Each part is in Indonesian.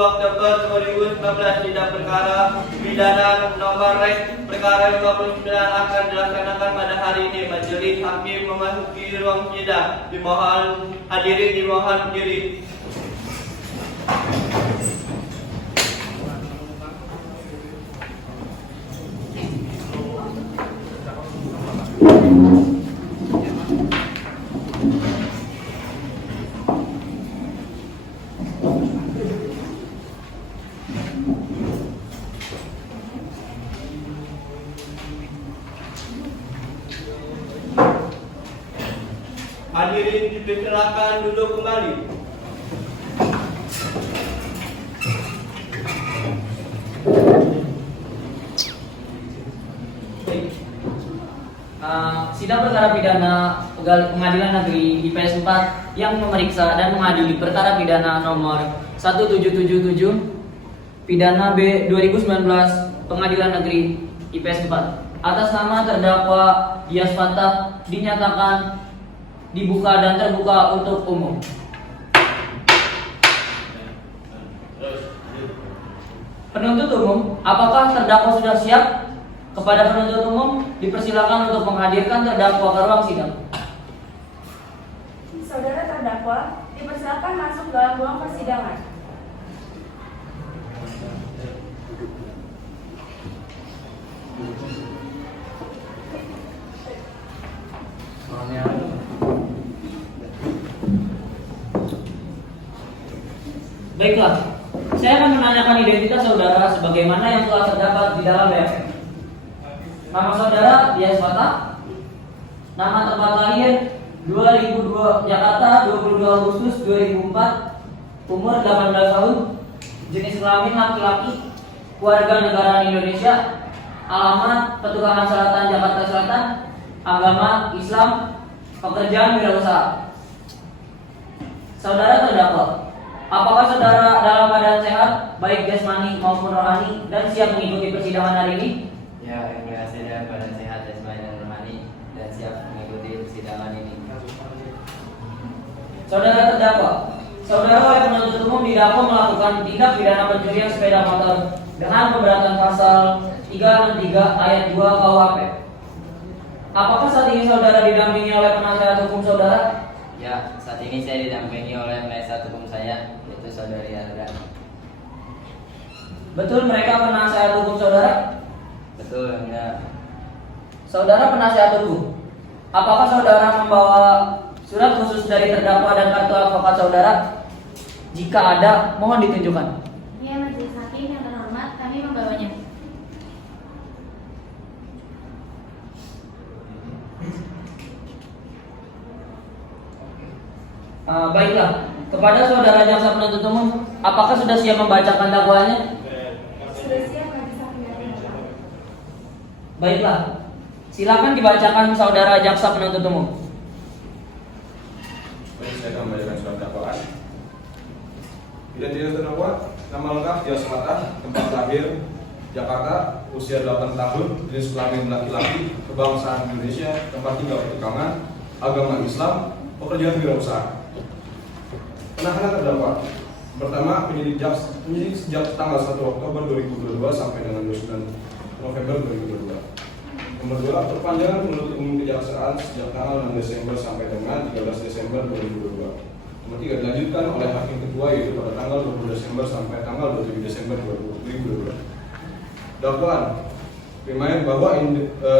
Oktober 2019 sidang perkara pidana nomor Rek perkara 59 akan dilaksanakan pada hari ini. Majelis hakim memasuki ruang sidang. Dimohon hadirin dimohon berdiri. Hadirin dipersilakan duduk kembali. Sidang perkara pidana Pengadilan Negeri IPS 4 yang memeriksa dan mengadili perkara pidana nomor 1777 pidana B 2019 Pengadilan Negeri IPS 4 atas nama terdakwa Dias Fatah dinyatakan dibuka dan terbuka untuk umum. Penuntut umum, apakah terdakwa sudah siap? Kepada penuntut umum dipersilakan untuk menghadirkan terdakwa ke ruang sidang. Saudara terdakwa dipersilakan masuk dalam ruang persidangan. Baiklah, saya akan menanyakan identitas saudara sebagaimana yang telah terdapat di dalam BAP. Nama saudara Dias Fatah, nama tempat lahir 2002 Jakarta 22 Agustus 2004, umur 18 tahun, jenis kelamin laki-laki, keluarga negaraan Indonesia, alamat Petukangan Selatan Jakarta Selatan, agama Islam, pekerjaan wirausaha. Saudara terdakwa, apakah saudara dalam keadaan sehat, baik jasmani maupun rohani, dan siap mengikuti persidangan hari ini? Ya, yang mulia saya dalam keadaan sehat jasmani dan rohani dan siap mengikuti persidangan ini. Saudara terdakwa, saudara oleh penuntut umum didakwa melakukan tindak pidana pencurian sepeda motor dengan pemberatan pasal 363 ayat 2 KUHP. Apakah saat ini saudara didampingi oleh penasihat hukum saudara? Ya, saat ini saya didampingi oleh penasihat hukum saya, yaitu saudari Arga. Betul mereka penasihat hukum saudara? Betul, yang mulia. Saudara penasihat hukum, apakah saudara membawa surat khusus dari terdakwa dan kartu advokat saudara? Jika ada, mohon ditunjukkan. Ya, majelis hakim yang terhormat, kami membawanya. Baiklah, kepada saudara jaksa penuntut umum, apakah sudah siap membacakan dakwaannya? Sudah siap majelis hakim yang terhormat. Baiklah, silakan dibacakan saudara jaksa penuntut umum. Baik, saya akan membacakan surat dakwaan. Identitas terdakwa, nama lengkap Dias Fatah, tempat lahir Jakarta, usia 8 tahun, jenis kelamin laki-laki, kebangsaan Indonesia, tempat tinggal Petukangan, agama Islam, pekerjaan wirausaha. Penahanan terdakwa. Pertama, penyidik sejak tanggal 1 Oktober 2022 sampai dengan 29 November 2022. Nomor 2, perpanjangan penuntut umum kejaksaan sejak tanggal 6 Desember sampai dengan 13 Desember 2022. Nomor 3, dilanjutkan oleh hakim ketua yaitu pada tanggal 20 Desember sampai tanggal 27 Desember 2022. Dakwaan. Primer bahwa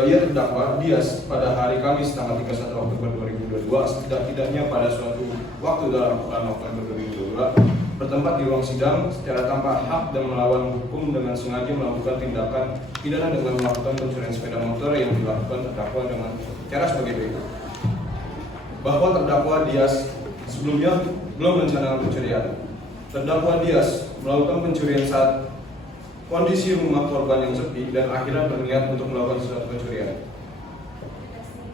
ia terdakwa Dias pada hari Kamis tanggal 31 Oktober 2022 setidak-tidaknya pada suatu waktu dalam bulan November 2022 bertempat di ruang sidang secara tanpa hak dan melawan hukum dengan sengaja melakukan tindakan pidana dengan melakukan pencurian sepeda motor yang dilakukan terdakwa dengan cara sebagai berikut. Bahwa terdakwa Dias sebelumnya belum merencanakan pencurian. Terdakwa Dias melakukan pencurian saat kondisi rumah korban yang sepi dan akhirnya berniat untuk melakukan suatu pencurian.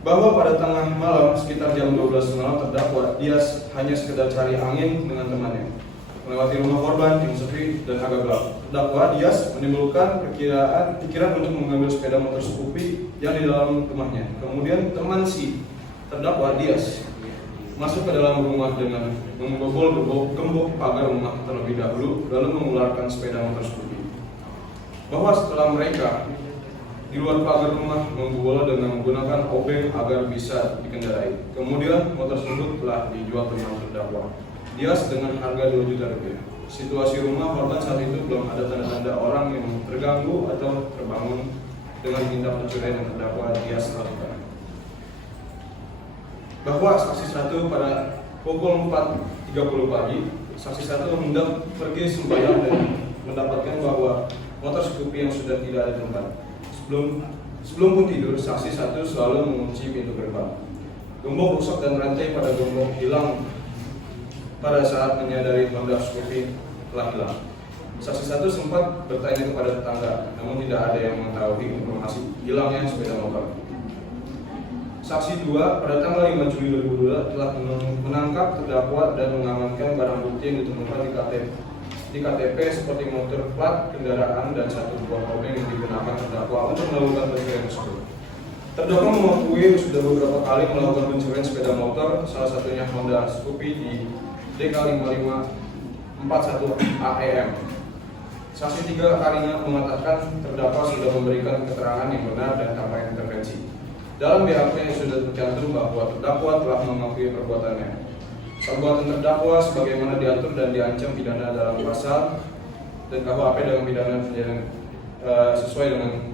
Bahwa pada tengah malam sekitar jam 12 malam terdakwa Dias hanya sekedar cari angin dengan temannya melewati rumah korban yang sepi dan agak gelap. Terdakwa Dias menimbulkan pikiran untuk mengambil sepeda motor Scoopy yang di dalam rumahnya. Kemudian teman si terdakwa Dias masuk ke dalam rumah dengan membobol gembok pagar rumah terlebih dahulu, lalu mengeluarkan sepeda motor Scoopy. Bahwa setelah mereka di luar pagar rumah membobol dengan menggunakan obeng agar bisa dikendarai. Kemudian motor tersebut telah dijual ke terdakwa Dias dengan harga 2 juta rupiah. Situasi rumah korban saat itu belum ada tanda-tanda orang yang terganggu atau terbangun dengan tindak pencurian yang terdakwa Dias lakukan. Bahwa saksi 1 pada pukul 4.30 pagi, saksi 1 hendak pergi sembahyang dan mendapatkan bahwa motor Scoopy yang sudah tidak ada tempat. Sebelum pun tidur, saksi 1 selalu mengunci pintu gerbang. Gembok rusak dan rantai pada gembok hilang pada saat menyadari Honda Scoopy telah hilang. Saksi 1 sempat bertanya kepada tetangga, namun tidak ada yang mengetahui informasi hilangnya sepeda motor. Saksi 2 pada tanggal 5 Juli 2002 telah menangkap terdakwa dan mengamankan barang bukti yang ditemukan di KTP seperti motor plat kendaraan dan 1 buah obeng yang digunakan terdakwa untuk melakukan pencurian tersebut. Terdakwa mengakui sudah beberapa kali melakukan pencurian sepeda motor, salah satunya Honda Scoopy di DK5541 AEM. Saksi 3 kalinya mengatakan terdakwa sudah memberikan keterangan yang benar dan tanpa intervensi. Dalam BAP sudah tercantum bahwa terdakwa telah mengakui perbuatannya. Perbuatan terdakwa sebagaimana diatur dan diancam pidana dalam pasal dan KUHP dengan pidana sesuai dengan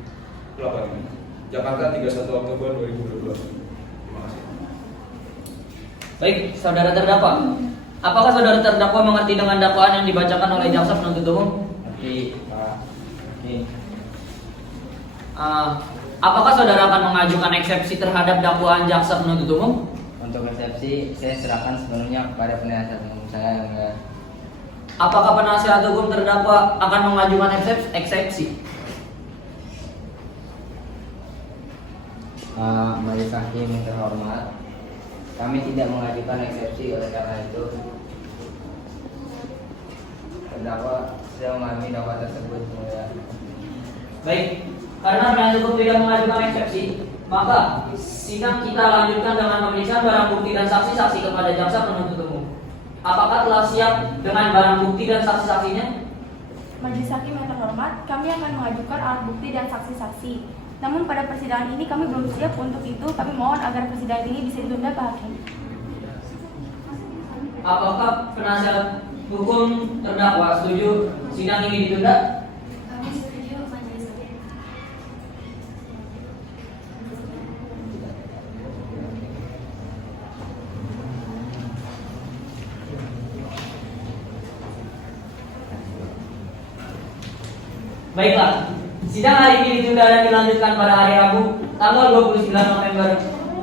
8 ini. Jakarta 31 Oktober 2022. Terima kasih. Baik, saudara terdakwa. Apakah saudara terdakwa mengerti dengan dakwaan yang dibacakan oleh jaksa penuntut umum? Ngerti, Pak. Oke. Apakah saudara akan mengajukan eksepsi terhadap dakwaan jaksa penuntut umum? Untuk eksepsi, saya serahkan sepenuhnya kepada penasihat hukum saya. Enggak. Apakah penasihat hukum terdakwa akan mengajukan eksepsi? Majelis hakim yang terhormat, kami tidak mengajukan eksepsi oleh karena itu terdakwa sudah memahami dakwaan tersebut. Baik, karena penasihat hukum tidak mengajukan eksepsi, maka sidang kita lanjutkan dengan pemeriksaan barang bukti dan saksi-saksi kepada jaksa penuntut umum. Apakah telah siap dengan barang bukti dan saksi-saksinya? Majelis hakim yang terhormat, kami akan mengajukan alat bukti dan saksi-saksi. Namun pada persidangan ini kami belum siap untuk itu. Kami mohon agar persidangan ini bisa ditunda, Pak Hakim. Apakah penasihat hukum terdakwa setuju sidang ini ditunda? Kami setuju, Majelis Hakim. Baiklah, sidang hari ini ditunda dan dilanjutkan pada hari Rabu, tanggal 29 November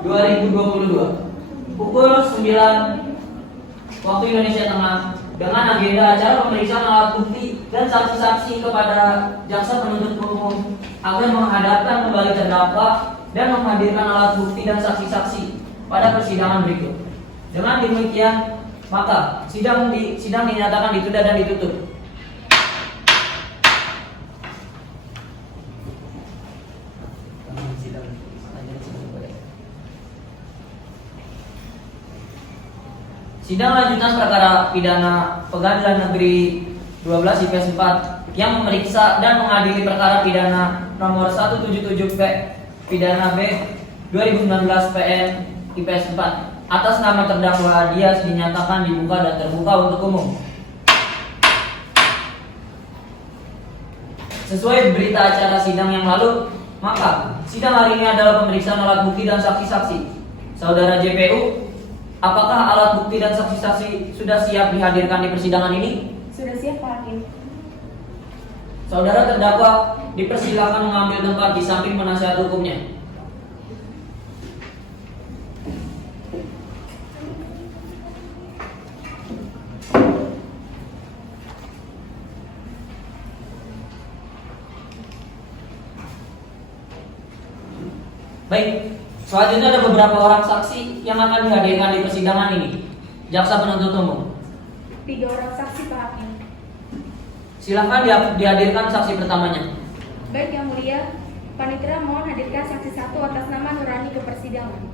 2022, pukul 9 waktu Indonesia Tengah, dengan agenda acara pemeriksaan alat bukti dan saksi-saksi kepada jaksa penuntut umum agar menghadapkan kembali terdakwa dan menghadirkan alat bukti dan saksi-saksi pada persidangan berikut. Dengan demikian, maka sidang dinyatakan ditunda dan ditutup. Sidang lanjutan perkara pidana Pengadilan Negeri 12 IPS 4 yang memeriksa dan mengadili perkara pidana nomor 177P pidana B 2019 PN IPS 4 atas nama terdakwa Dias dinyatakan dibuka dan terbuka untuk umum. Sesuai berita acara sidang yang lalu, maka sidang hari ini adalah pemeriksaan alat bukti dan saksi-saksi. Saudara JPU, apakah alat bukti dan saksi-saksi sudah siap dihadirkan di persidangan ini? Sudah siap, Pak Hakim. Saudara terdakwa dipersilakan mengambil tempat di samping penasihat hukumnya. Baik, selanjutnya ada beberapa orang saksi yang akan dihadirkan di persidangan ini. Jaksa penuntut umum, 3 orang saksi, Pak Hakim. silakan dihadirkan saksi pertamanya. Baik, Yang Mulia, Panitera mohon hadirkan saksi 1 atas nama Nurani ke persidangan.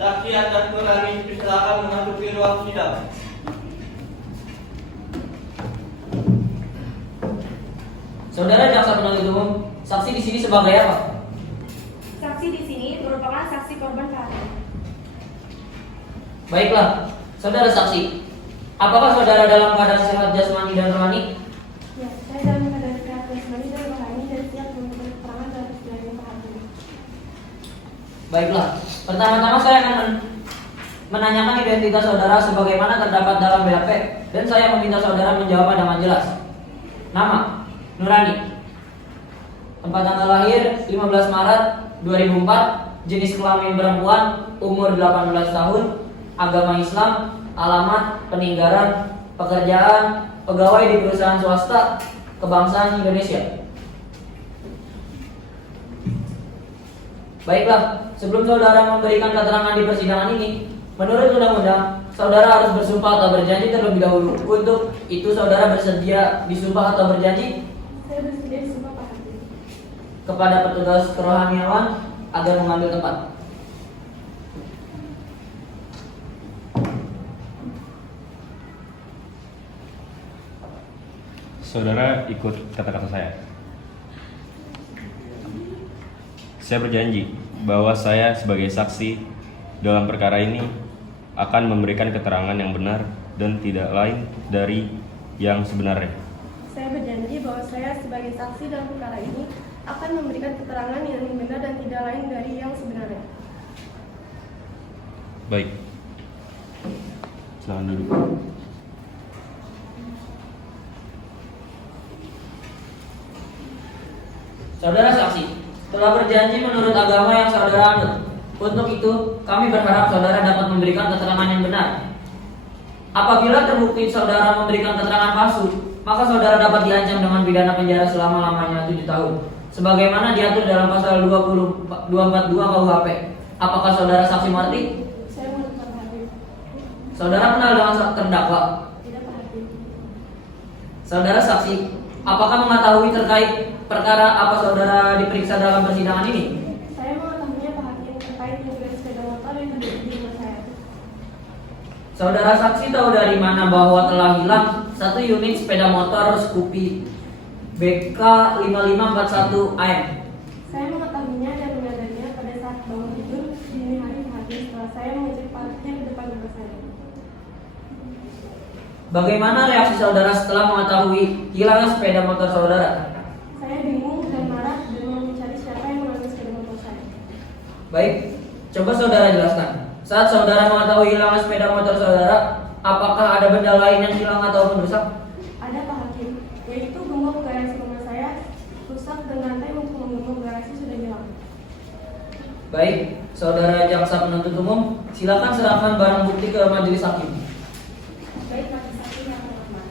Saksi Andas Nurani silakan memasuki ruang sidang. Saudara jaksa penuntut umum, saksi di sini sebagai apa? Saksi di sini merupakan saksi korban KHP. Baiklah, saudara saksi. Apakah saudara dalam keadaan sehat jasmani dan rohani? Ya, saya dalam keadaan sehat jasmani dan rohani dan siap memberikan keterangan dalam persidangan yang KHP. Baiklah, pertama-tama saya akan menanyakan identitas saudara sebagaimana terdapat dalam BAP dan saya meminta saudara menjawab dengan jelas. Nama, Nurani. Tempat tanggal lahir 15 Maret 2004, jenis kelamin perempuan, umur 18 tahun, agama Islam, alamat, peninggalan, pekerjaan, pegawai di perusahaan swasta, kebangsaan Indonesia. Baiklah, sebelum saudara memberikan keterangan di persidangan ini, menurut undang-undang, saudara harus bersumpah atau berjanji terlebih dahulu. Untuk itu saudara bersedia disumpah atau berjanji Saya bersedia disumpah Pak Hakim. kepada petugas kerohaniawan agar mengambil tempat. Saudara ikut kata-kata saya. Saya berjanji bahwa saya sebagai saksi dalam perkara ini akan memberikan keterangan yang benar dan tidak lain dari yang sebenarnya. Saya berjanji bahwa saya sebagai saksi dalam perkara ini akan memberikan keterangan yang benar dan tidak lain dari yang sebenarnya. Baik. Silakan duduk. Saudara saksi, telah berjanji menurut agama yang saudara anut. Untuk itu, kami berharap saudara dapat memberikan keterangan yang benar. Apabila terbukti saudara memberikan keterangan palsu, maka saudara dapat diancam dengan pidana penjara selama-lamanya 7 tahun. Sebagaimana diatur dalam pasal 242 KUHP. Apakah saudara saksi mengerti? Saya menurut Pak Hakim. Saudara kenal dengan terdakwa? Tidak Pak Hakim. Saudara saksi, apakah mengetahui terkait perkara apa saudara diperiksa dalam persidangan ini? Saya mengetahuinya Pak Hakim terkait dengan sepeda motor yang terjadi di rumah saya. Saudara saksi tahu dari mana bahwa telah hilang 1 unit sepeda motor Scoopy BK 5541 AM? Saya mengetahuinya dan menyadarinya pada saat bangun tidur dini hari Pak Hakim setelah saya mengecek parkir di depan rumah saya. Bagaimana reaksi saudara setelah mengetahui hilangnya sepeda motor saudara? Saya bingung dan marah dan mau mencari siapa yang mengambil sepeda motor saya. Baik, coba saudara jelaskan. Saat saudara mengetahui hilangnya sepeda motor saudara, apakah ada benda lain yang hilang ataupun rusak? Ada Pak Hakim, yaitu gembok garasi rumah saya rusak dan rantai untuk menggembok garasi sudah hilang. Baik, saudara jaksa penuntut umum, silakan serahkan barang bukti ke majelis hakim. Baik, majelis hakim yang terhormat.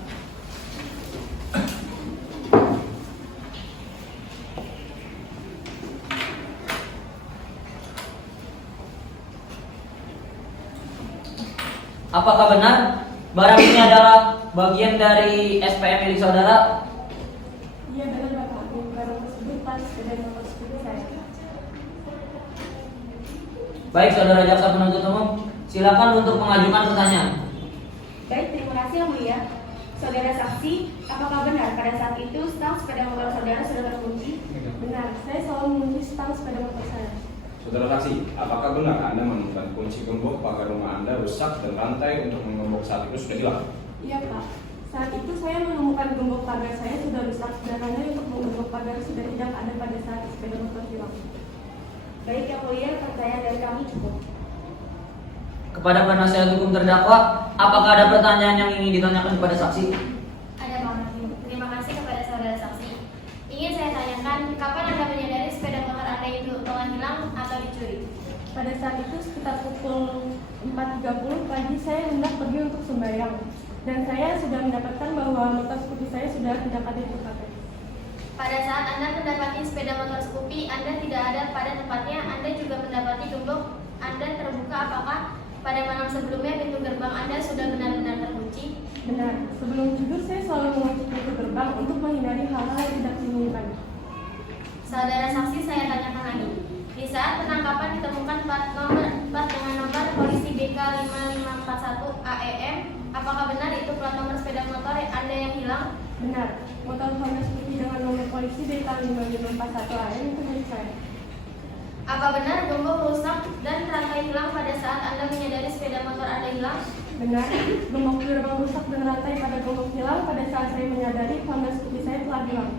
Apakah benar barang ini adalah bagian dari SPM milik saudara? Iya benar Bapak Hakim, barang tersebut pas sepeda motor seperti saya. Baik, saudara jaksa penuntut umum, silakan untuk mengajukan pertanyaan. Baik, terima kasih yang mulia. Saudara saksi, apakah benar pada saat itu stang sepeda motor saudara sudah terkunci? Benar, saya selalu mengunci stang sepeda motor saya. Saudara saksi, apakah benar Anda menemukan kunci gembok pagar rumah Anda rusak dan rantai untuk menggembok saat itu sudah hilang? Iya Pak, saat itu saya menemukan gembok pagar saya sudah rusak dan rantai untuk menggembok pagar sudah tidak ada pada saat sepeda motor hilang. Baik yang mulia, pertanyaan dari kami cukup. Kepada penasihat hukum terdakwa, apakah ada pertanyaan yang ingin ditanyakan kepada saksi? Ada Pak Hakim. Terima kasih kepada saudara saksi. Ingin saya tanyakan, kapan Anda menyadari sepeda motor Anda itu telah hilang atau dicuri? Pada saat itu sekitar pukul 4.30 pagi saya hendak pergi untuk sembahyang dan saya sudah mendapatkan bahwa motor skupi saya sudah tidak ada di TKP. Pada saat Anda mendapati sepeda motor Scoopy, Anda tidak ada pada tempatnya. Anda juga mendapati gembok Anda terbuka. Apakah pada malam sebelumnya pintu gerbang Anda sudah benar-benar terkunci? Benar, sebelum tidur saya selalu mengunci pintu gerbang untuk menghindari hal-hal yang tidak diinginkan. Saudara saksi, saya tanyakan lagi. Di saat penangkapan ditemukan plat dengan nomor 5541 AEM. Apakah benar itu plat nomor sepeda motor Anda yang hilang? Benar. Motor Honda Scoopy dengan nomor polisi BK 5541 AM itu dari saya. Apa benar gembok rusak dan rantai hilang pada saat Anda menyadari sepeda motor Anda hilang? Benar. Gembok gerbang rusak dan rantai pada gembok hilang pada saat saya menyadari Honda Scoopy saya telah hilang.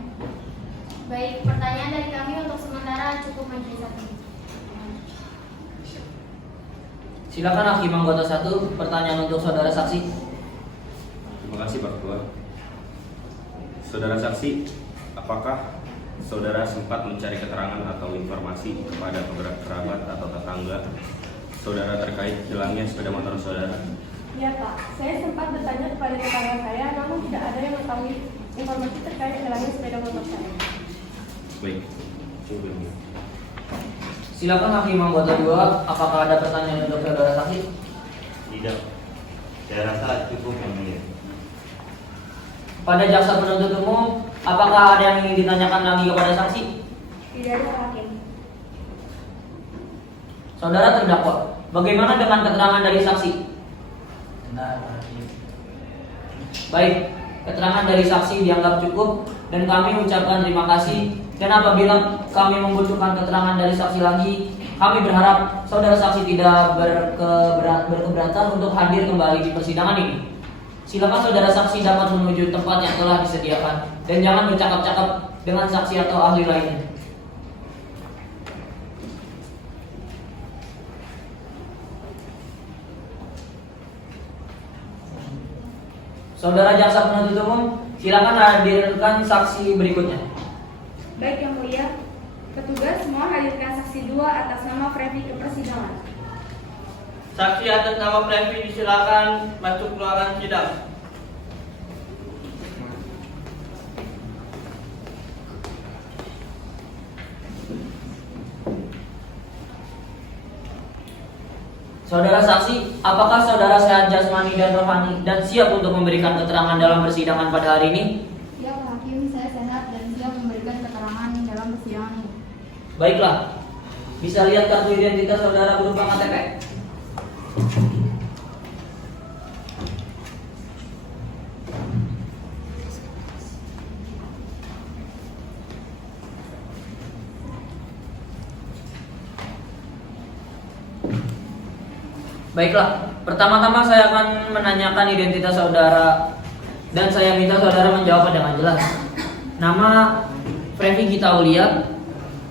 Baik, pertanyaan dari kami untuk sementara cukup majelis hakim. Silakan Hakim Anggota 1, pertanyaan untuk saudara saksi. Terima kasih Pak Ketua. Saudara saksi, apakah saudara sempat mencari keterangan atau informasi kepada kerabat atau tetangga saudara terkait hilangnya sepeda motor saudara? Iya Pak, saya sempat bertanya kepada tetangga saya, namun tidak ada yang mengetahui informasi terkait hilangnya sepeda motor saya. Baik. Silakan Hakim Anggota 2, apakah ada pertanyaan untuk saudara saksi? Tidak. Saya rasa cukup yang mulia. Pada jaksa penuntut umum, apakah ada yang ingin ditanyakan lagi kepada saksi? Tidak ada Pak Hakim. Saudara terdakwa, bagaimana dengan keterangan dari saksi? Benar, Pak Hakim. Baik, keterangan dari saksi dianggap cukup dan kami ucapkan terima kasih. Dan apabila kami membutuhkan keterangan dari saksi lagi, kami berharap saudara saksi tidak berkeberatan untuk hadir kembali di persidangan ini. Silakan saudara saksi dapat menuju tempat yang telah disediakan dan jangan bercakap-cakap dengan saksi atau ahli lainnya. Saudara jaksa penuntut umum, silakan hadirkan saksi berikutnya. Baik yang mulia, petugas semua hadirkan saksi 2 atas nama Freddy ke persidangan. Saksi atas nama Previ disilakan masuk ruangan sidang. Saudara saksi, apakah saudara sehat jasmani dan rohani dan siap untuk memberikan keterangan dalam persidangan pada hari ini? Ya Pak Hakim, saya sehat dan siap memberikan keterangan dalam persidangan ini. Baiklah, bisa lihat kartu identitas saudara berupa KTP. Baiklah, pertama-tama saya akan menanyakan identitas saudara dan saya minta saudara menjawab dengan jelas. Nama Previ Gita Aulia,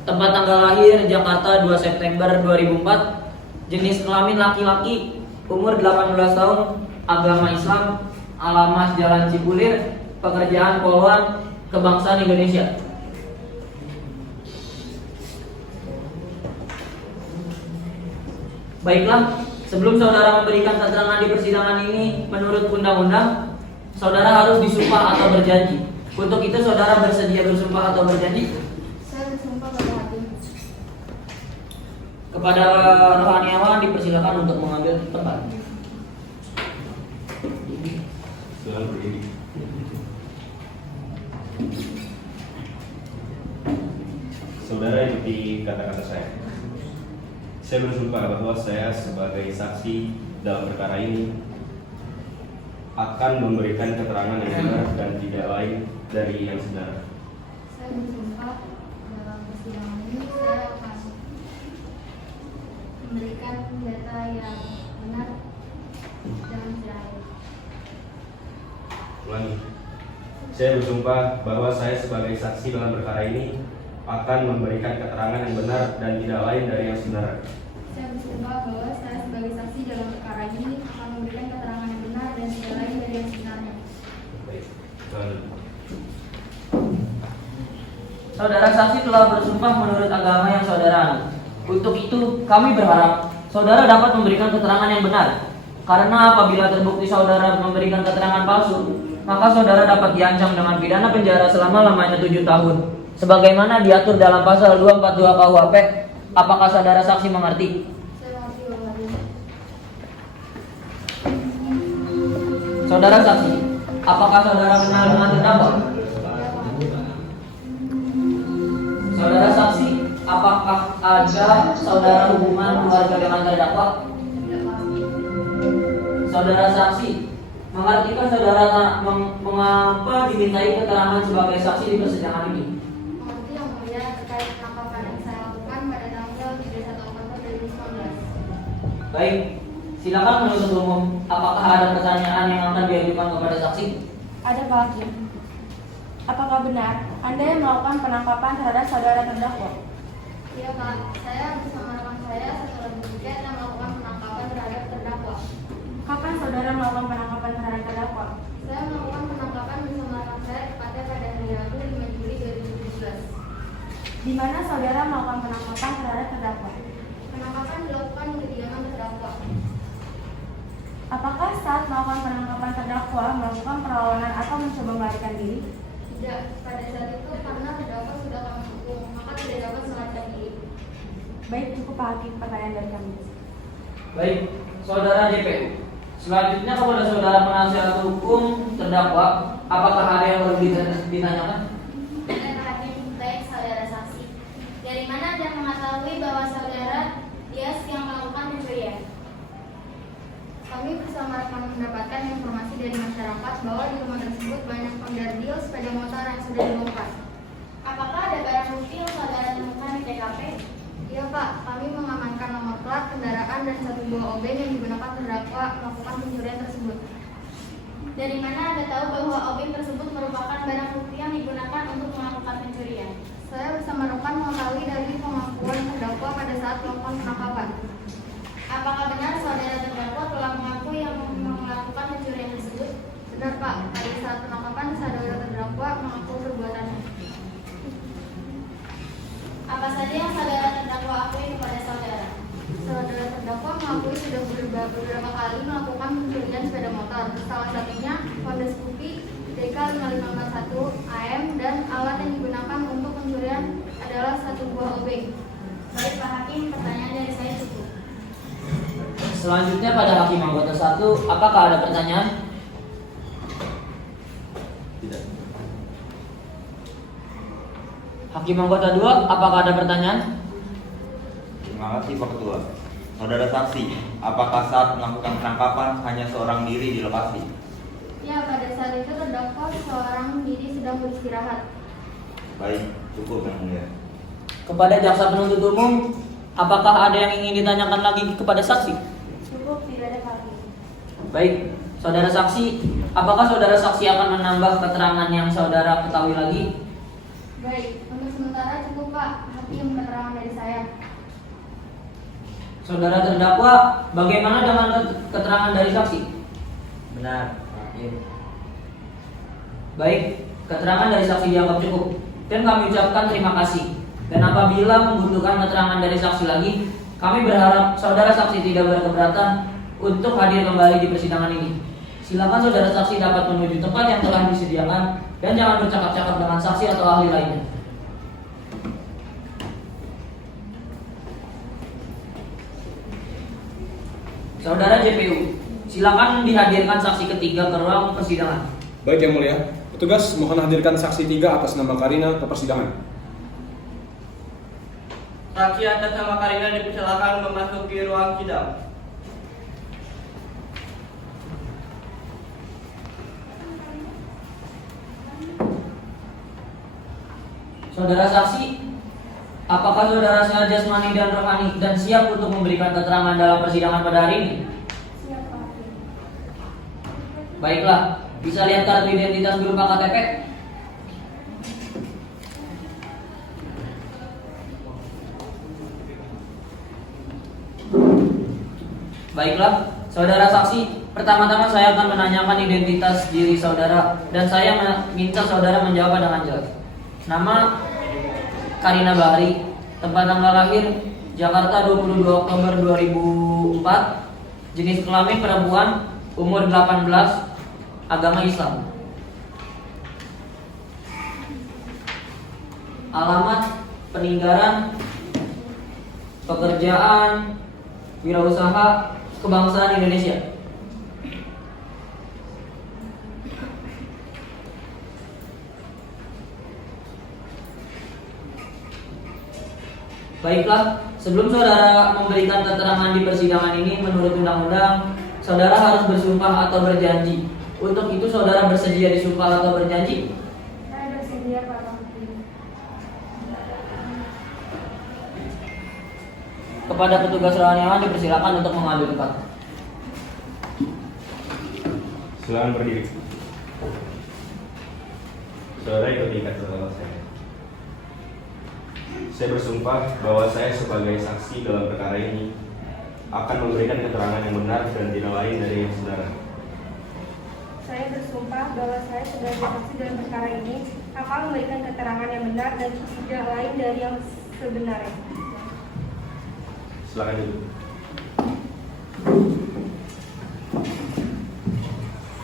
tempat tanggal lahir Jakarta 2 September 2004, jenis kelamin laki-laki, umur 18 tahun, agama Islam, alamat Jalan Cipulir, pekerjaan poluan, kebangsaan Indonesia. Baiklah, sebelum saudara memberikan keterangan di persidangan ini, menurut undang-undang, saudara harus disumpah atau berjanji. Untuk itu saudara bersedia bersumpah atau berjanji? Saya bersumpah pada Hakim. Kepada rohaniawan dipersilakan untuk mengambil tempat. Silakan berdiri. Saudara ikuti kata-kata saya. Saya bersumpah bahwa saya sebagai saksi dalam perkara ini akan memberikan keterangan yang benar dan tidak lain dari yang sebenarnya. Saya bersumpah dalam persidangan ini saya akan memberikan data yang benar dan tidak lain. Ulangi. Saya bersumpah bahwa saya sebagai saksi dalam perkara ini akan memberikan keterangan yang benar dan tidak lain dari yang sebenarnya. Saya bersumpah bahwa saya sebagai saksi dalam perkara ini akan memberikan keterangan yang benar dan tidak lain dari yang sebenarnya. Baik. Lalu. Saudara saksi telah bersumpah menurut agama yang saudara anut. Untuk itu, kami berharap saudara dapat memberikan keterangan yang benar. Karena apabila terbukti saudara memberikan keterangan palsu, maka saudara dapat diancam dengan pidana penjara selama-lamanya 7 tahun. Sebagaimana diatur dalam pasal 242 KUHP, apakah saudara saksi mengerti? Saya mengerti Pak Hakim. Saudara saksi, apakah saudara kenal dengan terdakwa? Saudara saksi, apakah ada saudara hubungan keluarga dengan terdakwa? Tidak Pak Hakim. saudara saksi, mengartikan saudara mengapa dimintai keterangan sebagai saksi di persidangan ini? Mengerti yang mulia terkait penangkapan yang saya lakukan pada tanggal 31 Oktober 2019. Baik, silakan menuntut umum. Apakah ada pertanyaan yang akan diajukan kepada saksi? Ada Pak Hakim. Apakah benar Anda yang melakukan penangkapan terhadap saudara terdakwa? Iya Pak, saya bersama rekan saya setelah bertiket dan melakukan penangkapan terhadap terdakwa. Kapan saudara melakukan penangkapan terhadap terdakwa? Saya melakukan penangkapan bersama rekan saya tepatnya pada hari Rabu 5 Juli 2017. Di mana saudara melakukan penangkapan terhadap terdakwa? Penangkapan dilakukan di kediaman terdakwa. Apakah saat melakukan penangkapan terdakwa melakukan perlawanan atau mencoba melarikan diri? Tidak, pada saat itu karena terdakwa sudah kami hukum, maka tidak dapat melarikan diri. Baik, cukup Pak Hakim, pertanyaan dari kami. Baik, saudara JPU. Selanjutnya kepada saudara penasihat hukum terdakwa, apakah ada yang perlu ditanyakan? Ada Pak Hakim, baik saudara saksi. Dari mana Anda mengetahui bahwa saudara Dias yang melakukan pencurian? Kami bersama rekan mendapatkan informasi dari masyarakat bahwa di rumah tersebut banyak onderdil sepeda motor yang sudah dibongkar. Apakah ada barang bukti yang saudara temukan di TKP? Iya Pak, kami mengamankan nomor plat kendaraan dan satu buah obeng yang digunakan terdakwa melakukan pencurian tersebut. Dari mana Anda tahu bahwa obeng tersebut merupakan barang bukti yang digunakan untuk melakukan pencurian? Saya bersama rekan mengetahui dari pengakuan terdakwa pada saat melakukan penangkapan. Apakah benar saudara terdakwa telah mengaku yang melakukan pencurian tersebut? Benar Pak, pada saat penangkapan saudara terdakwa mengaku perbuatannya. Apa saja yang saudara terdakwa akui kepada saudara? Saudara terdakwa mengakui sudah beberapa kali melakukan pencurian sepeda motor. Salah satunya Honda Scoopy DK5541 AM dan alat yang digunakan untuk pencurian adalah satu buah obeng. Baik Pak Hakim, pertanyaan dari saya cukup. Selanjutnya pada hakim anggota 1, apakah ada pertanyaan? Tidak. Hakim anggota 2, apakah ada pertanyaan? Terima kasih Pak Ketua. Saudara saksi, apakah saat melakukan penangkapan hanya seorang diri di lokasi? Ya, pada saat itu terdakwa seorang diri sedang beristirahat. Baik, cukup yang mulia. Kepada jaksa penuntut umum, apakah ada yang ingin ditanyakan lagi kepada saksi? Cukup, tidak ada Pak Hakim. Baik, saudara saksi, apakah saudara saksi akan menambah keterangan yang saudara ketahui lagi? Baik, untuk sementara cukup Pak Hakim keterangan dari saya. Saudara terdakwa, bagaimana dengan keterangan dari saksi? Benar, Hakim. Baik, keterangan dari saksi dianggap cukup dan kami ucapkan terima kasih. Dan apabila membutuhkan keterangan dari saksi lagi, kami berharap saudara saksi tidak berkeberatan untuk hadir kembali di persidangan ini. Silakan saudara saksi dapat menuju tempat yang telah disediakan dan jangan bercakap-cakap dengan saksi atau ahli lainnya. Saudara JPU, silakan dihadirkan saksi ketiga ke ruang persidangan. Baik yang mulia, petugas mohon hadirkan saksi 3 atas nama Karina ke persidangan. Saksi atas nama Karina dipersilakan memasuki ruang sidang. Saudara saksi, apakah saudara sehat jasmani dan rohani dan siap untuk memberikan keterangan dalam persidangan pada hari ini? Siap Pak Hakim. Baiklah, bisa lihat kartu identitas berupa KTP? Baiklah, saudara saksi, pertama-tama saya akan menanyakan identitas diri saudara dan saya minta saudara menjawab dengan jelas. Nama Karina Bahari, tempat tanggal lahir Jakarta 22 Oktober 2004, jenis kelamin perempuan, umur 18, agama Islam. Alamat, peninggalan, pekerjaan, wirausaha, kebangsaan Indonesia. Baiklah, sebelum saudara memberikan keterangan di persidangan ini menurut Undang-Undang 1 saudara harus bersumpah atau berjanji. Untuk itu saudara bersedia disumpah atau berjanji? Saya bersedia, Pak Hakim. Kepada petugas rohaniawan dipersilakan untuk mengambil tempat. Silakan berdiri. Saudara ikuti kata saya. Saya bersumpah bahwa saya sebagai saksi dalam perkara ini akan memberikan keterangan yang benar dan tidak lain dari yang saudara. Saya bersumpah bahwa saya sebagai saksi dalam perkara ini akan memberikan keterangan yang benar dan tidak lain dari yang sebenarnya. Silakan duduk.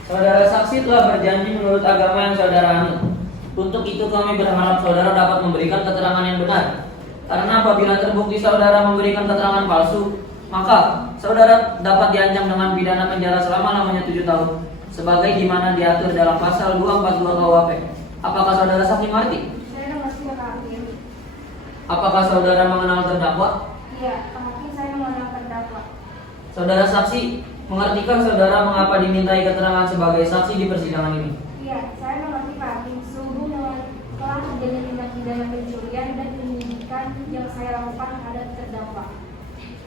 Saudara saksi telah berjanji menurut agama yang saudara anut. Untuk itu kami berharap saudara dapat memberikan keterangan yang benar. Karena apabila terbukti saudara memberikan keterangan palsu, maka saudara dapat diancam dengan pidana penjara selama-lamanya 7 tahun. Sebagai dimana diatur dalam pasal 242 KUHP. Apakah saudara saksi mengerti? Saya mengerti, Pak Hakim. Apakah saudara mengenal terdakwa? Iya, Pak Hakim, saya mengenal terdakwa. Saudara saksi, mengertikah saudara mengapa dimintai keterangan sebagai saksi di persidangan ini? Iya, saya mengerti, Pak Hakim. Sungguh telah terjadi tindak pidana pencurian dan penyidikan yang saya lakukan terhadap terdakwa.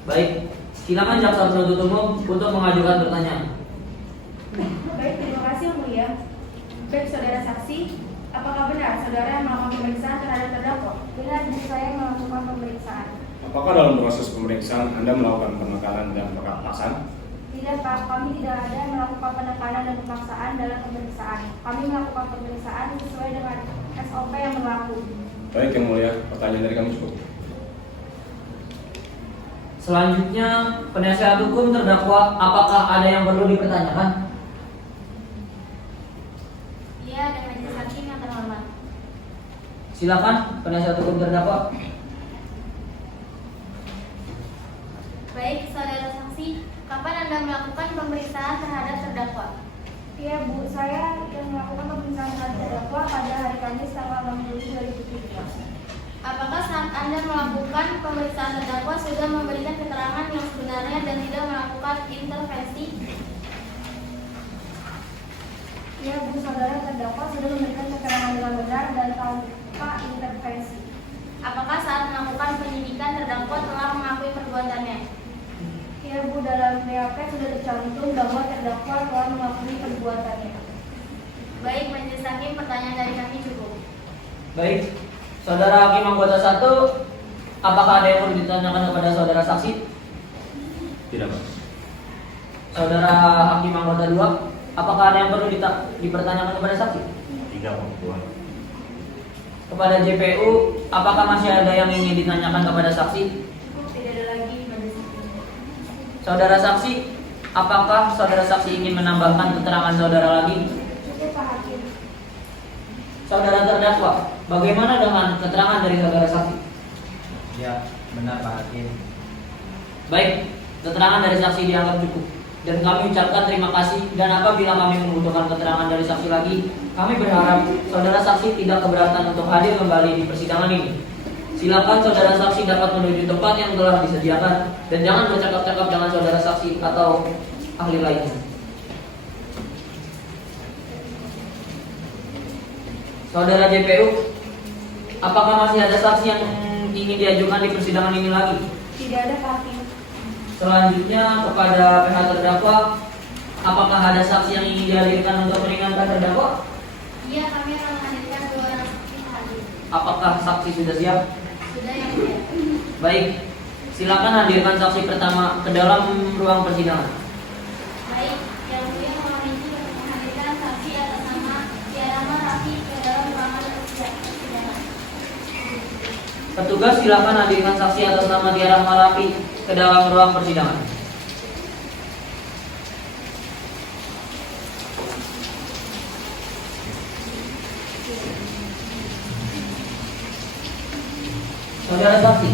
Baik, silakan jaksa penuntut umum untuk mengajukan pertanyaan. Baik, terima kasih Yang Mulia. Baik, saudara saksi, apakah benar saudara yang melakukan pemeriksaan terhadap terdakwa? Benar, saya melakukan pemeriksaan. Apakah dalam proses pemeriksaan Anda melakukan penekanan dan paksaan? Tidak, Pak, kami tidak ada melakukan penekanan dan pemaksaan dalam pemeriksaan. Kami melakukan pemeriksaan sesuai dengan SOP yang berlaku. Baik, Yang Mulia, pertanyaan dari kami cukup. Selanjutnya, penasihat hukum terdakwa, apakah ada yang perlu dipertanyakan? Iya, dan majelis hakim yang terhormat. Silakan, penasihat hukum terdakwa. Baik, saudara saksi, kapan Anda melakukan pemeriksaan terhadap terdakwa? Iya, Bu, saya yang melakukan pemeriksaan terhadap terdakwa pada hari Kamis tanggal 6 Juli 2017. Apakah saat Anda melakukan pemeriksaan terdakwa sudah memberikan keterangan yang sebenarnya dan tidak melakukan intervensi? Iya, Bu, saudara terdakwa sudah memberikan keterangan dengan benar dan tanpa intervensi. Apakah saat melakukan penyidikan terdakwa telah mengakui perbuatannya? Iya, Bu, dalam BAP sudah tercantum bahwa terdakwa telah mengakui perbuatannya. Baik, majelis hakim, pertanyaan dari kami cukup. Baik, saudara hakim anggota 1, apakah ada yang perlu ditanyakan kepada saudara saksi? Tidak, Pak. Saudara hakim anggota 2, apakah ada yang perlu dipertanyakan kepada saksi? Tidak, Pak. Tuhan. Kepada JPU, apakah masih ada yang ingin ditanyakan kepada saksi? Tidak ada lagi, majelis hakim. Saudara saksi, apakah saudara saksi ingin menambahkan keterangan saudara lagi? Cukup, Pak Hakim. Saudara terdakwa, bagaimana dengan keterangan dari saudara saksi? Ya, benar Pak Hakim. Baik, keterangan dari saksi dianggap cukup. Dan kami ucapkan terima kasih, dan apabila kami membutuhkan keterangan dari saksi lagi, kami berharap saudara saksi tidak keberatan untuk hadir kembali di persidangan ini. Silakan saudara saksi dapat menuju tempat yang telah disediakan, dan jangan bercakap-cakap dengan saudara saksi atau ahli lainnya. Saudara JPU, apakah masih ada saksi yang ingin diajukan di persidangan ini lagi? Tidak ada, Pak Hakim. Selanjutnya kepada pihak terdakwa, apakah ada saksi yang ingin dihadirkan untuk meringankan terdakwa? Iya, kami akan menghadirkan 2 orang saksi hadir. Apakah saksi sudah siap? Sudah, Yang Mulia. Baik, silakan hadirkan saksi pertama ke dalam ruang persidangan. Baik, Yang Mulia mohon izin untuk menghadirkan saksi atas nama Tiara Rafi ke dalam ruangan persidangan. Petugas silakan hadirkan saksi atas nama Tiara Marapi ke dalam ruang persidangan. Saudara saksi,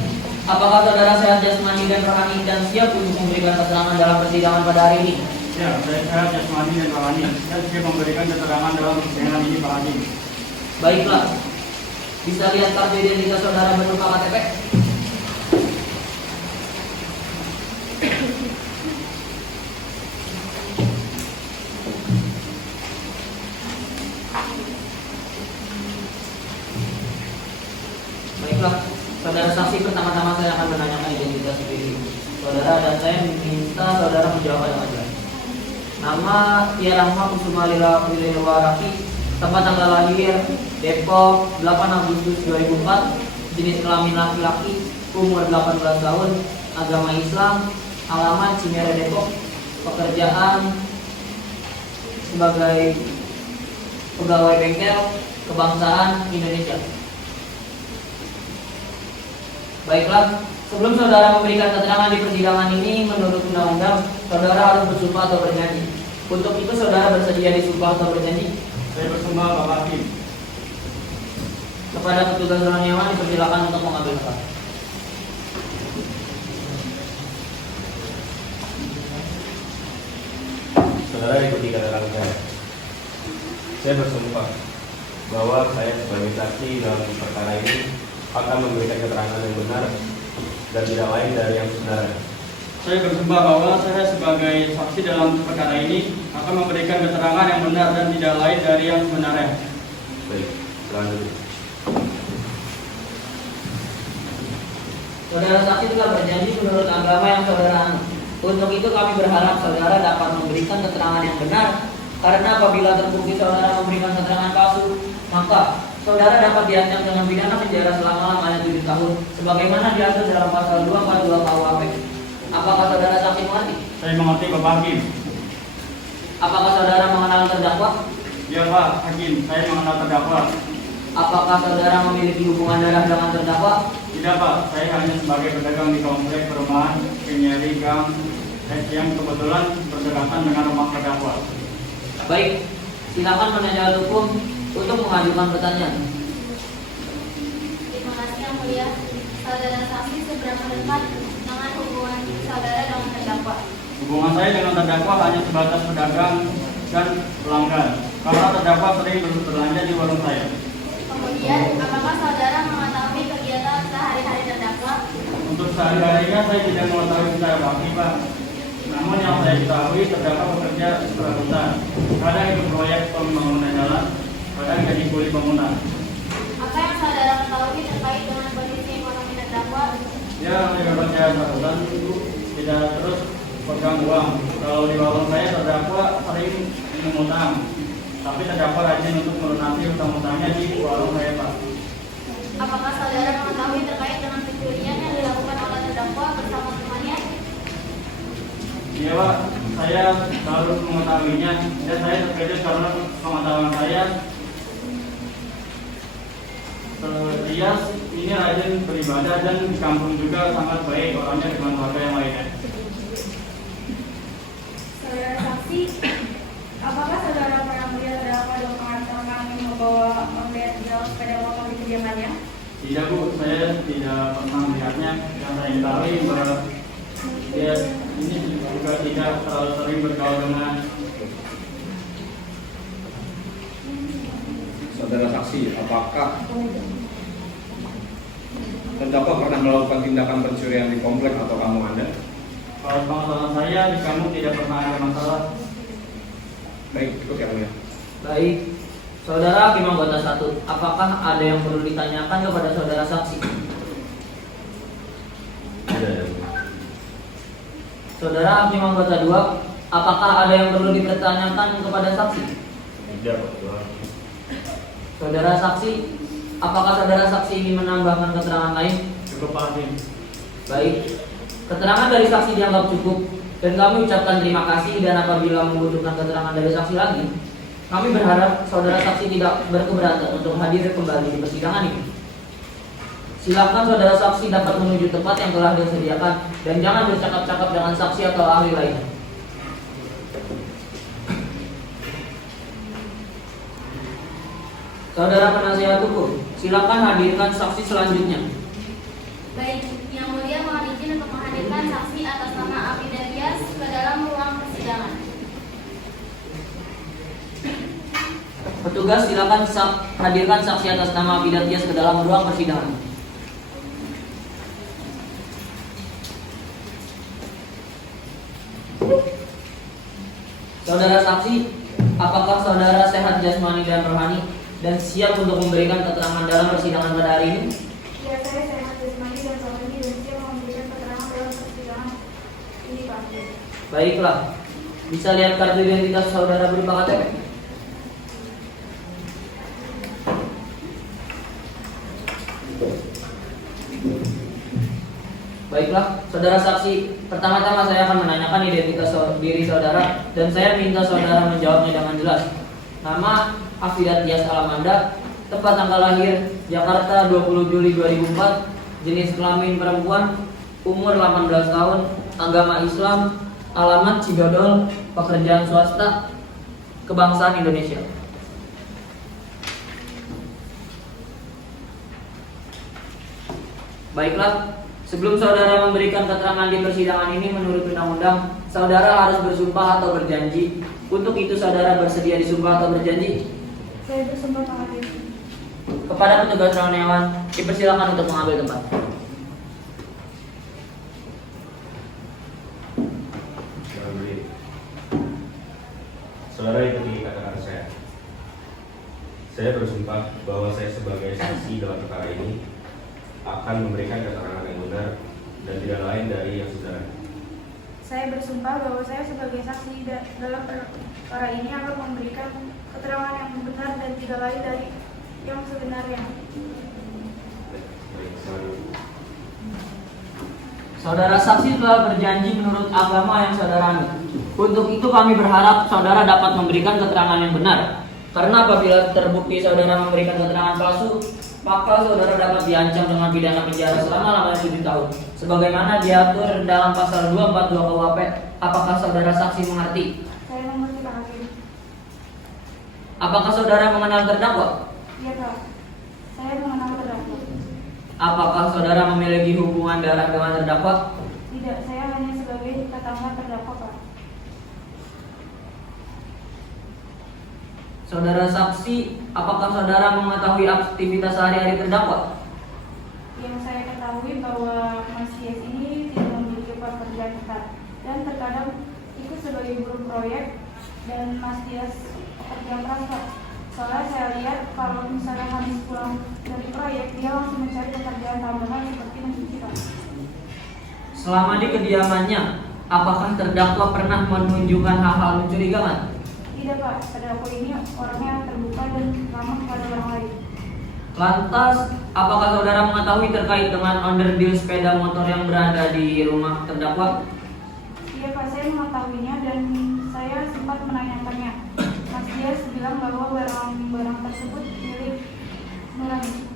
apakah saudara sehat jasmani dan rohani dan siap untuk memberikan keterangan dalam persidangan pada hari ini? Ya, saya sehat jasmani dan rohani dan siap memberikan keterangan dalam persidangan ini, Pak Hakim. Baiklah, bisa lihat kartu identitas saudara berupa KTP? Baiklah, saudara saksi, pertama-tama saya akan menanyakan identitas diri saudara dan saya minta saudara menjawab dengan jelas. Nama Tia Rahma Kusuma Lila Waraki, tempat tanggal lahir Depok 8 Agustus 2004, jenis kelamin laki-laki, umur 18 tahun, agama Islam, alamat Cinere Depok, pekerjaan sebagai pegawai bengkel, kebangsaan Indonesia. Baiklah, sebelum saudara memberikan keterangan di persidangan ini menurut undang-undang, saudara harus bersumpah atau bernyanyi. Untuk itu saudara bersedia disumpah atau bernyanyi? Saya bersumpah Bapak Hakim. Kepada petugas Roniawan dipersilakan untuk mengambil tempat. Saudara ikuti keterangan saya. Saya bersumpah bahwa saya sebagai saksi dalam perkara ini akan memberikan keterangan yang benar dan tidak lain dari yang sebenarnya. Saya bersumpah bahwa saya sebagai saksi dalam perkara ini akan memberikan keterangan yang benar dan tidak lain dari yang sebenarnya. Baik, selanjutnya. Saudara saksi telah berjanji menurut agama yang saudara anut. Untuk itu kami berharap saudara dapat memberikan keterangan yang benar, karena apabila terbukti saudara memberikan keterangan palsu, maka saudara dapat diancam dengan pidana penjara selama-lamanya 7 tahun, sebagaimana diatur dalam pasal 242 KUHP. Apakah saudara saksi mengerti? Saya mengerti Bapak Hakim. Apakah saudara mengenal terdakwa? Ya Pak Hakim, saya mengenal terdakwa. Apakah saudara memiliki hubungan darah dengan terdakwa? Tidak Pak, saya hanya sebagai pedagang di komplek perumahan Kenyeri Gang yang kebetulan berdekatan dengan rumah terdakwa. Baik, silakan penasihat hukum untuk mengajukan pertanyaan. Terima kasih yang mulia. Saudara saksi seberapa dekat dengan hubungan saudara dengan terdakwa? Hubungan saya dengan terdakwa hanya sebatas pedagang dan pelanggan, karena terdakwa sering berbelanja di warung saya. Kemudian, apakah saudara mengetahui kegiatan sehari-hari terdakwa? Untuk sehari-harinya saya tidak mengetahui secara pasti Pak. Namun yang saya ketahui terdakwa bekerja serabutan. Kadang ikut proyek pembangunan jalan, kadang jadi kuli bangunan. Apa yang saudara ketahui terkait dengan kondisi ekonomi terdakwa? Ya, saya bekerja serabutan itu tidak terus pegang uang. Kalau di warung saya terdakwa sering mengutang, tapi terdakwa rajin untuk melunasi utang-utangnya di warung saya Pak. Apakah saudara mengetahui terkait dengan pencurian yang dilakukan oleh terdakwa bersama temannya? Iya Pak, saya baru mengetahuinya dan saya terkejut karena pengetahuan saya dia ini rajin beribadah dan di kampung juga sangat baik orangnya dengan warga yang lainnya. Saudara saksi, apakah saudara pernah melihat terdakwa dalam mengantarkan membawa sepeda motor di kediamannya? Tidak Bu, saya tidak pernah melihatnya. Yang saya ketahui bahwa dia ini juga tidak terlalu sering bergaul dengan. Saudara saksi, apakah terdakwa pernah melakukan tindakan pencurian di komplek atau kampung Anda? Kalau pengetahuan saya di kampung tidak pernah ada masalah. Baik, cukup ya mulia. Baik, saudara hakim anggota 1, apakah ada yang perlu ditanyakan kepada saudara saksi? Tidak. Saudara hakim anggota 2, apakah ada yang perlu dipertanyakan kepada saksi? Tidak, Pak Ketua. Saudara saksi, apakah saudara saksi ingin menambahkan keterangan lain? Cukup Pak Hakim. Baik, keterangan dari saksi dianggap cukup dan kami ucapkan terima kasih, dan apabila membutuhkan keterangan dari saksi lagi, kami berharap saudara saksi tidak berkeberatan untuk hadir kembali di persidangan ini. Silakan saudara saksi dapat menuju tempat yang telah disediakan dan jangan bercakap-cakap dengan saksi atau ahli lainnya. Saudara penasihat hukum, silakan hadirkan saksi selanjutnya. Baik, yang mulia mohon izin untuk menghadirkan saksi atas nama Abidah Dias ke dalam ruang persidangan. Petugas silakan hadirkan saksi atas nama Abidah Dias ke dalam ruang persidangan. Saudara saksi, apakah saudara sehat jasmani dan rohani dan siap untuk memberikan keterangan dalam persidangan pada hari ini? Ya, saya Baiklah, bisa lihat kartu identitas saudara berupa KTP? Baiklah, saudara saksi, pertama-tama saya akan menanyakan identitas diri saudara dan saya minta saudara menjawabnya dengan jelas. Nama Afidat Tias Alamanda, tempat tanggal lahir Jakarta 20 Juli 2004, jenis kelamin perempuan, umur 18 tahun, agama Islam, alamat Cidodol, pekerjaan swasta, kebangsaan Indonesia. Baiklah, sebelum saudara memberikan keterangan di persidangan ini menurut undang-undang, saudara harus bersumpah atau berjanji. Untuk itu saudara bersedia disumpah atau berjanji? Saya bersumpah Pak Hakim. Kepada petugas ruangan hewan, dipersilakan untuk mengambil tempat. Saudara ikuti kata-kata saya. Saya bersumpah bahwa saya sebagai saksi dalam perkara ini akan memberikan keterangan yang benar dan tidak lain dari yang saudara. Saya bersumpah bahwa saya sebagai saksi dalam perkara ini akan memberikan keterangan yang benar dan tidak lain dari yang sebenarnya. Saudara saksi telah berjanji menurut agama yang saudara anut. Untuk itu kami berharap saudara dapat memberikan keterangan yang benar. Karena apabila terbukti saudara memberikan keterangan palsu, maka saudara dapat diancam dengan pidana penjara selama-lamanya 7 tahun. Sebagaimana diatur dalam pasal 242 KUHP. Apakah saudara saksi mengerti? Saya mengerti Pak Hakim. Apakah saudara mengenal terdakwa? Iya Pak. Saya mengenal terdakwa. Apakah saudara memiliki hubungan darah dengan terdakwa? Tidak, saya hanya sebagai tetangga terdakwa Pak. Saudara saksi, apakah saudara mengetahui aktivitas sehari-hari terdakwa? Yang saya ketahui bahwa Mas Yes ini tidak memiliki pekerjaan tetap dan terkadang ikut sebagai buruh proyek dan Mas Yes pekerja keras Pak. Soalnya saya lihat kalau misalnya habis pulang dari proyek dia langsung mencari pekerjaan tambahan seperti mencuci Pak. Selama di kediamannya, apakah terdakwa pernah menunjukkan hal-hal mencurigakan? Tidak Pak, terdakwa ini orangnya terbuka dan ramah kepada orang lain. Lantas, apakah saudara mengetahui terkait dengan onderdil sepeda motor yang berada di rumah terdakwa? Iya Pak, saya mengetahuinya dan saya sempat menanyakannya. Mas Dias bilang bahwa barang-barang tersebut milik Nurani.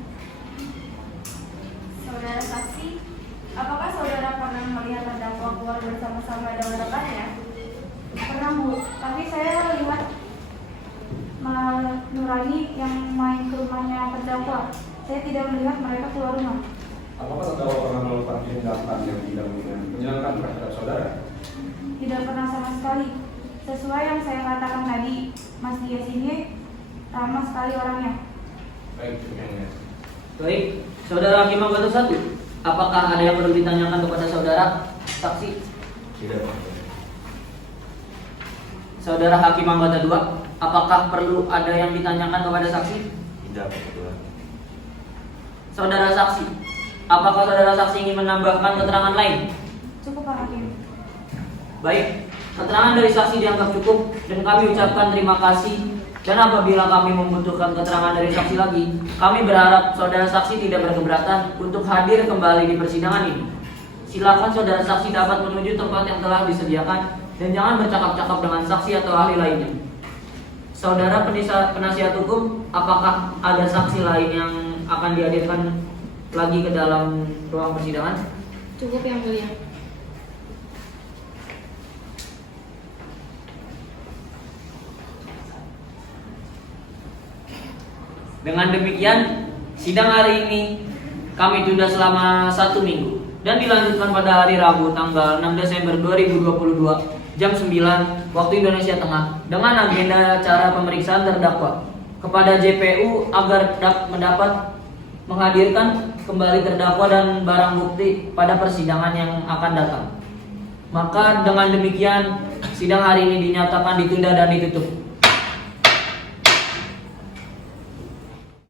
Saudara saksi, apakah saudara pernah melihat terdakwa keluar bersama-sama dengan rekannya? Pernah Bu, tapi saya lihat Nurani yang main ke rumahnya terdakwa. Saya tidak melihat mereka keluar rumah. Apakah terdakwa pernah melakukan tindakan yang tidak menyenangkan terhadap saudara? Tidak pernah sama sekali. Sesuai yang saya katakan tadi, Mas Dias ini ramah sekali orangnya. Baik, Baik, saudara Hakim Anggota 1, apakah ada yang perlu ditanyakan kepada saudara saksi? Tidak, Pak. Saudara Hakim Anggota 2, apakah perlu ada yang ditanyakan kepada saksi? Tidak, Pak Ketua. Saudara saksi, apakah saudara saksi ingin menambahkan keterangan lain? Cukup Pak Hakim. Baik, keterangan dari saksi dianggap cukup dan kami ucapkan terima kasih. Dan apabila kami membutuhkan keterangan dari saksi lagi, kami berharap saudara saksi tidak berkeberatan untuk hadir kembali di persidangan ini. Silakan saudara saksi dapat menuju tempat yang telah disediakan dan jangan bercakap-cakap dengan saksi atau ahli lainnya. Saudara penasihat hukum, apakah ada saksi lain yang akan dihadirkan lagi ke dalam ruang persidangan? Cukup yang mulia. Dengan demikian, sidang hari ini kami tunda selama 1 minggu dan dilanjutkan pada hari Rabu tanggal 6 Desember 2022 jam 9 waktu Indonesia Tengah dengan agenda cara pemeriksaan terdakwa kepada JPU agar mendapat menghadirkan kembali terdakwa dan barang bukti pada persidangan yang akan datang. Maka dengan demikian sidang hari ini dinyatakan ditunda dan ditutup.